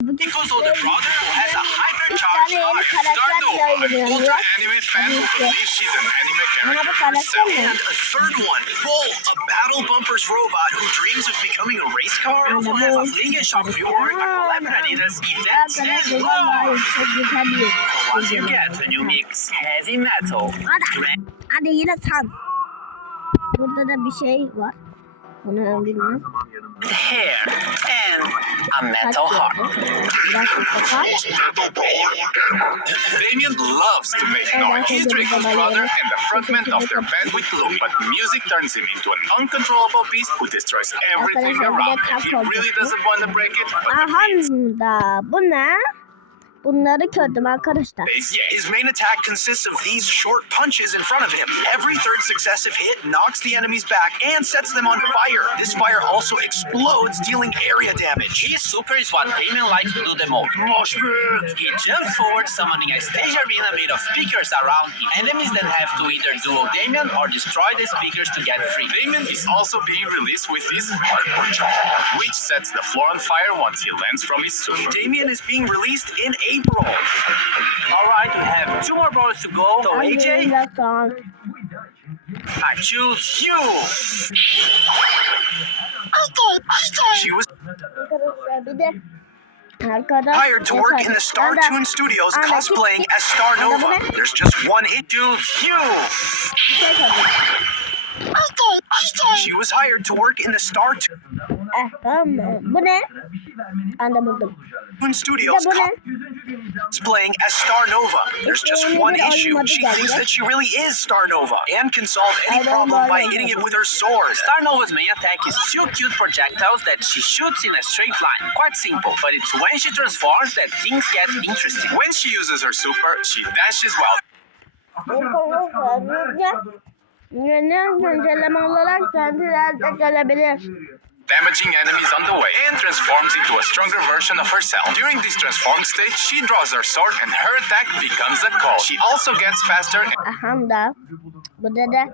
Because of the brother who has a hypercharged heart, Starnova, an older anime fan who believes she's an anime character herself. And a third one, Bolt, a battle bumpers robot who dreams of becoming a race car. We also have a Linga Shop reward, a collaborative events, and more. So what you get when you mix heavy metal, Hadi yine san. Burada da bir şey var. Bunu bilmem. hair, and a metal heart. Damien loves to make noise. He's Draco's brother and the frontman of their band with Luke, but music turns him into an uncontrollable beast who destroys everything around him. He really doesn't want to break it, but Aha, bu ne? Bunları gördüm arkadaşlar. His main attack consists of these short punches in front of him. Every third successive hit knocks the enemies back and sets them on fire. This fire also explodes, dealing area damage. His super is what Damien likes to do the most. He jumps forward, summoning a stage arena made of speakers around him. Enemies then have to either duel Damien or destroy the speakers to get free. Damien is also being released with his hardcore charge, which sets the floor on fire once he lands from his super. Damien is being released in April. Alright, we have 2 more brawlers to go. So AJ, I choose you. She was hired to work in the Star Toon Studios cosplaying as Star Nova. There's just one issue. She was hired to work in the Star Toon Bu ne? Anlamadım. Studios cosplaying as Star Nova. There's just one issue. She thinks that she really is Star Nova and can solve any problem by hitting it with her sword. Star Nova's main attack is 2 cute projectiles that she shoots in a straight line. Quite simple, but it's when she transforms that things get interesting. When she uses her super, she dashes well. Güncelleme olarak kendilerde gelebilir. Damaging enemies on the way and transforms into a stronger version of herself. During this transform stage, she draws her sword and her attack becomes a call. She also gets faster. Ahanda. Burada da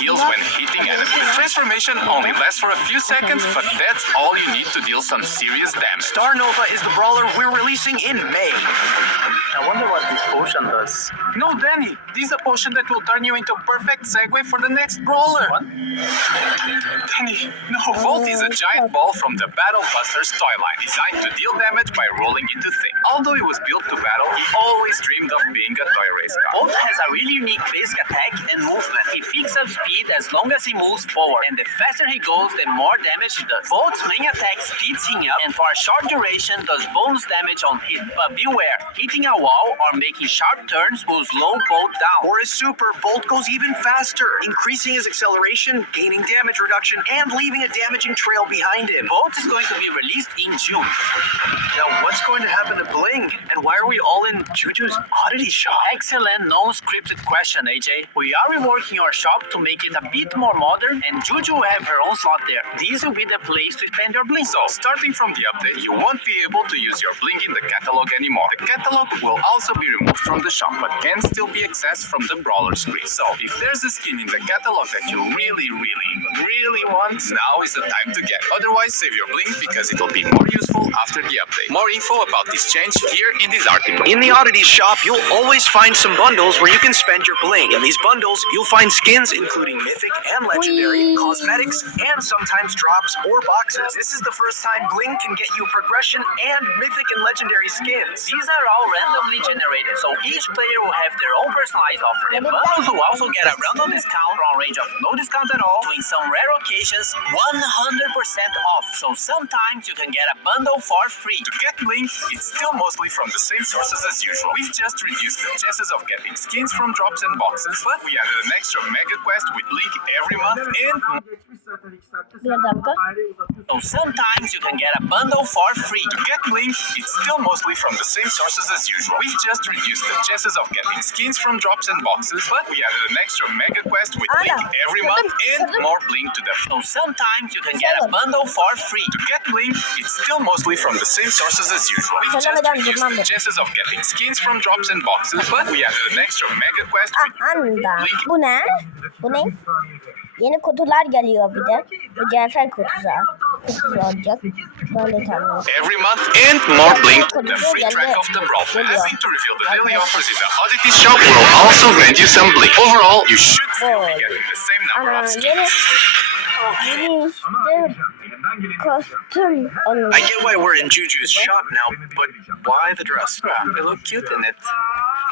Heals when hitting enemies. Transformation only lasts for a few seconds, but that's all you need to deal some serious damage. Star Nova is the brawler we're releasing in May. I wonder what this potion does. No, Danny, this is a potion that will turn you into a perfect segue for the next brawler. What? Danny, no. Volt is a giant ball from the Battle Busters toy line, designed to deal damage by rolling into things. Although it was built to battle, he always dreamed of being a toy race car. Volt has a really unique basic attack and movement. He picks up speed as long as he moves forward, and the faster he goes, the more damage he does. Volt's main attack speeds him up, and for a short duration does bonus damage on hit. But beware, hitting a wall or making sharp turns will slow Volt down. For his super, Bolt goes even faster, increasing his acceleration, gaining damage reduction, and leaving a damaging trail behind him. Bolt is going to be released in June. Now, what's going to happen to Bling? And why are we all in Juju's oddity shop? Excellent, non-scripted question, AJ. We are reworking our shop to make it a bit more modern, and Juju will have her own slot there. This will be the place to spend your Bling. So, starting from the update, you won't be able to use your Bling in the catalog anymore. The catalog will also be removed from the shop, but can still be accessed from the brawler screen. So, if there's a skin in the catalog that you really want, now is the time to get it. Otherwise, save your Bling because it will be more useful after the update. More info about this change here in this article. In the oddity shop, you'll always find some bundles where you can spend your Bling. In these bundles, you'll find skins including mythic and legendary, cosmetics, and sometimes drops or boxes. This is the first time Bling can get you progression and mythic and legendary skins. These are all randomly generated, so each player will have their own personalized offer. The bundles will also get a random discount from a range of no discount at all to, in some rare occasions, 100% off. So sometimes you can get a bundle for free. To get Bling, it's still mostly from the same sources as usual. We've just reduced the chances of getting skins from drops and boxes, but we added an extra mega quest with Link every month and so sometimes you can get a bundle for free. To get Link, it's still mostly from the same sources as usual. We've just reduced the chances of getting skins from drops and boxes, but we added an extra mega quest with Link every month and more Bling to them. So sometimes you can get a bundle for free. To get Link, it's still mostly from the same sources as usual. We've just reduced the chances of getting skins from drops and boxes, but we added an extra mega quest with Link. Bu ne? Bu ne? Yeni kutular geliyor bir de. Bu CF kutusu. kutusu olacak. Böyle tahmin ediyorum. Every month and more blink. The free track of the Brawl Pass to reveal the daily offers in the Oddity shop will also grant you some blink. Overall, you should still be getting the same number Ana of skins. yeni işte kostüm alıyor. I get why we're in Juju's shop now, but why the dress? They look cute in it.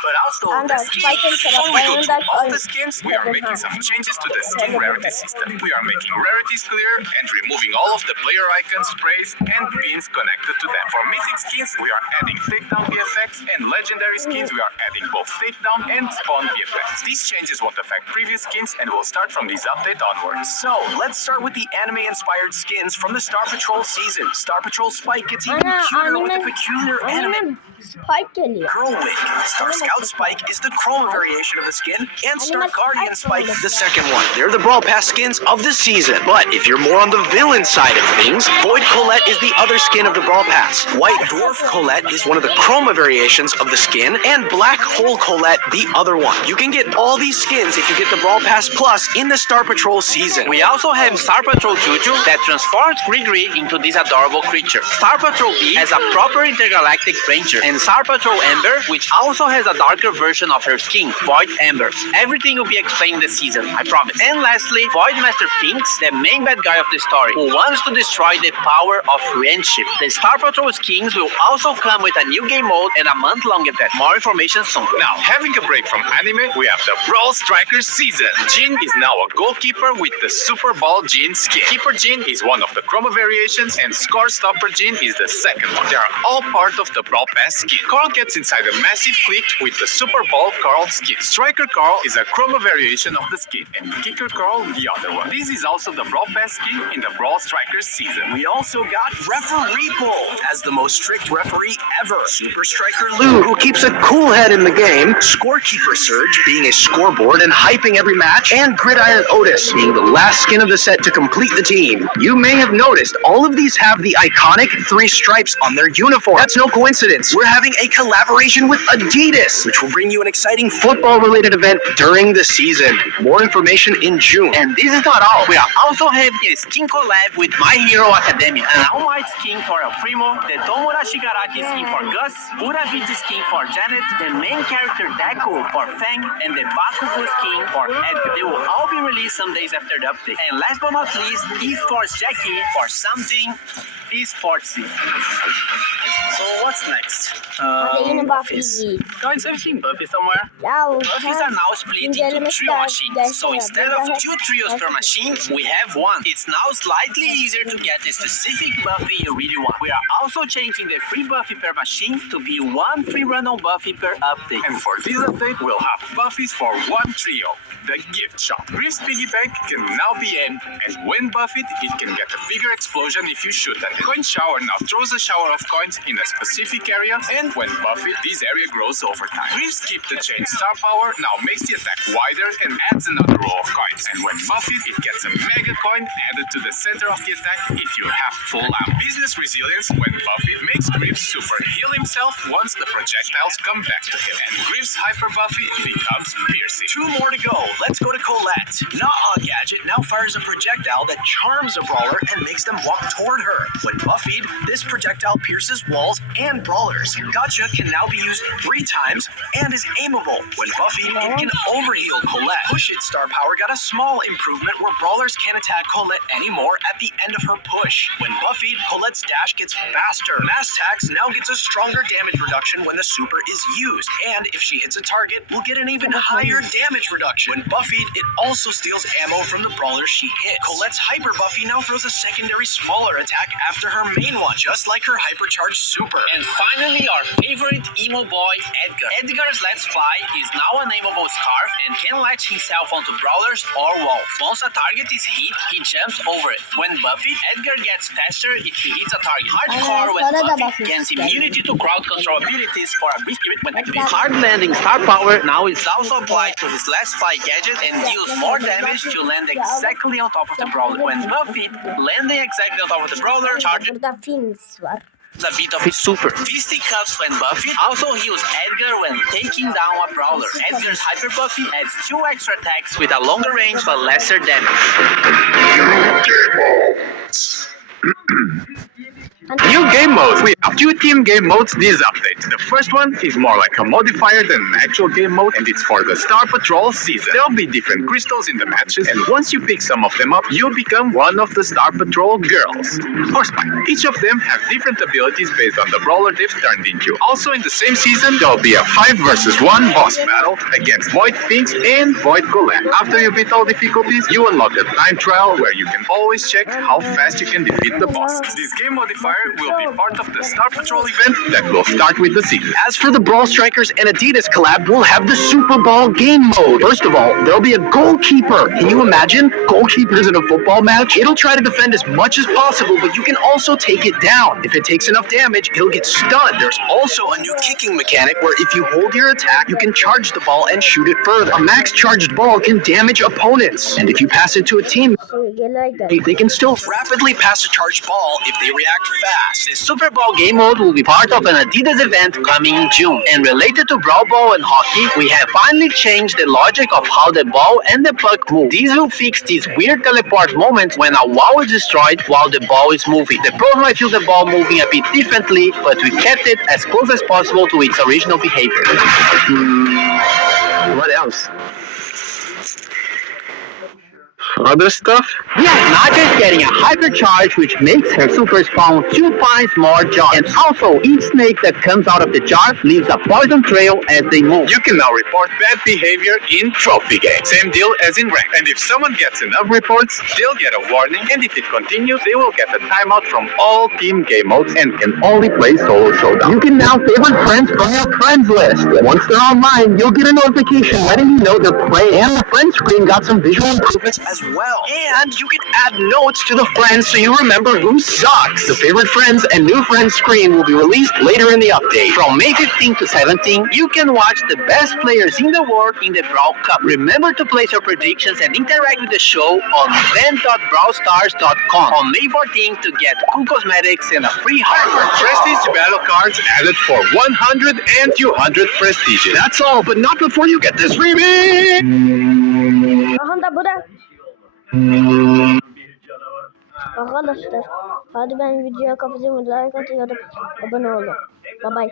But also, Anda Spike'ın before we go to taraflarından all the skins, we are making some changes to the skin rarity system. We are making rarities clear and removing all of the player icons, sprays, and pins connected to them. For mythic skins, we are adding takedown VFX, and legendary skins, we are adding both takedown and spawn VFX. These changes won't affect previous skins and will start from this update onwards. So, let's start with the anime-inspired skins from the Star Patrol season. Star Patrol Spike gets even cuter with a peculiar anime. Spike geliyor. Growwig. Star Scout Spike is the chroma variation of the skin, and Star Guardian Spike, the second one. They're the Brawl Pass skins of the season. But if you're more on the villain side of things, Void Colette is the other skin of the Brawl Pass. White Dwarf Colette is one of the chroma variations of the skin, and Black Hole Colette the other one. You can get all these skins if you get the Brawl Pass Plus in the Star Patrol season. We also have Star Patrol Juju that transforms Grigri into this adorable creature. Star Patrol B has a proper intergalactic ranger, and Star Patrol Amber, which also has a darker version of her skin, Void Amber. Everything will be explained this season, I promise. And lastly, Void Master Finks, the main bad guy of the story, who wants to destroy the power of friendship. The Star Patrol skins will also come with a new game mode and a month-long event. More information soon. Now, having a break from anime, we have the Brawl Strikers season. Jin is now a goalkeeper with the Super Ball Jin skin. Keeper Jin is one of the chroma variations, and Score Stopper Jin is the second one. They are all part of the Brawl Pass skin. Carl gets inside a massive clique with the Super Ball Carl skin. Striker Carl is a chroma variation of the skin, and Kicker Carl the other one. This is also the Brawl Pass skin in the Brawl Strikers season. We also got Referee Bull as the most strict referee ever. Super Striker Lou, who keeps a cool head in the game. Scorekeeper Surge, being a scoreboard and hyping every match. And Gridiron Otis, being the last skin of the set to complete the team. You may have noticed all of these have the iconic 3 stripes on their uniform. That's no coincidence. We're having a collaboration with Adidas, which will bring you an exciting football-related event during the season. More information in June. And this is not all. We are also having a skin collab with My Hero Academia. An All Might skin for El Primo, the Tomura Shigaraki skin for Gus, Uravichi skin for Janet, the main character Deku for Fang, and the Bakugo skin for Edgar. They will all be released some days after the update. And last but not least, Esports Jackie for something esportsy. So what's next? Hadi yine Buffy. Guys, I've seen Buffy somewhere. Ya Buffys are now split into trio machines, so instead of 2 trios per machine, we have 1. It's now slightly easier to get the specific Buffy you really want. We are also changing the free Buffy per machine to be 1 free run on Buffy per update. And for this update, we'll have Buffys for 1 trio. The gift shop. Griff's piggy bank can now be aimed, and when buffed, it can get a bigger explosion if you shoot at it. Coin shower now throws a shower of coins in a specific area, and when buffed, this area grows over time. Griff's keep the chain star power now makes the attack wider and adds another row of coins. And when buffed, it gets a mega coin added to the center of the attack if you have full ammo. Business resilience when buffed makes Griff super heal himself once the projectiles come back to him. And Griff's hyper buffy becomes piercing. 2 more to go. Let's go to Colette. Nah gadget now fires a projectile that charms a brawler and makes them walk toward her. When buffed, this projectile pierces walls and brawlers. Gotcha can now be used 3 times and is aimable. When buffed, it can overheal Colette. Push It star power got a small improvement where brawlers can't attack Colette anymore at the end of her push. When buffed, Colette's dash gets faster. Mass Tax now gets a stronger damage reduction when the super is used. And if she hits a target, will get an even higher damage reduction. When buffed, it also steals ammo from the brawlers she hits. Colette's hyper buffy now throws a secondary smaller attack after her main one, just like her hypercharged super. And finally, our favorite emo boy, Edgar. Edgar's Let's Fly is now a nameable scarf and can latch himself onto brawlers or walls. Once a target is hit, he jumps over it. When buffed, Edgar gets faster if he hits a target. Hardcore when buffed gains immunity to crowd control abilities for a brief period when activated. Hard landing star power now is also applied to his Let's Fly gadget and deals more damage to land exactly on top of the brawler. When buffed, landing exactly on top of the brawler charges burada Fins var. a bit of his super. Fisty Cuffs when buffed also heals Edgar when taking down a brawler. Edgar's hyper buffy adds 2 extra attacks with a longer range but lesser damage. New game modes. We have two team game modes this update. The first one is more like a modifier than an actual game mode, and it's for the Star Patrol season. There'll be different crystals in the matches, and once you pick some of them up, you'll become one of the Star Patrol girls. Or spy. Each of them have different abilities based on the brawler they've turned into. Also in the same season, there'll be a 5 versus 1 boss battle against Void Finks and Void Golem. After you beat all difficulties, you unlock a time trial where you can always check how fast you can defeat the boss. This game modifier will be part of the Star Patrol event that will start with the season. As for the Brawl Strikers and Adidas collab, we'll have the Super Ball game mode. First of all, there'll be a goalkeeper. Can you imagine? Goalkeepers in a football match? It'll try to defend as much as possible, but you can also take it down. If it takes enough damage, it'll get stunned. There's also a new kicking mechanic where if you hold your attack, you can charge the ball and shoot it further. A max charged ball can damage opponents. And if you pass it to a team, they can still rapidly pass a charged ball if they react fast. The Super Bowl game mode will be part of an Adidas event coming in June. And related to Brawl Ball and hockey, we have finally changed the logic of how the ball and the puck move. These will fix these weird teleport moments when a wall is destroyed while the ball is moving. The pros might feel the ball moving a bit differently, but we kept it as close as possible to its original behavior. What else? Other stuff? Yeah, Naga's getting a hypercharge which makes her super spawn 2 times more jars. And also, each snake that comes out of the jar leaves a poison trail as they move. You can now report bad behavior in trophy games. Same deal as in rank. And if someone gets enough reports, they'll get a warning. And if it continues, they will get a timeout from all team game modes and can only play solo showdown. You can now favorite friends from your friends list. Once they're online, you'll get a notification letting you know they're playing, and the friend screen got some visual improvements as well. And you can add notes to the friends so you remember who sucks. The favorite friends and new friends screen will be released later in the update. From May 15 to 17, you can watch the best players in the world in the Brawl Cup. Remember to place your predictions and interact with the show on event.brawlstars.com. On May 14 to get cool cosmetics and a free hardware. Prestige battle cards added for 100 and 200 prestige. That's all, but not before you get this freebie! Aha da bu da. Arkadaşlar hadi ben videoya kapatayım, like atıyorum, abone olun. Bye bye.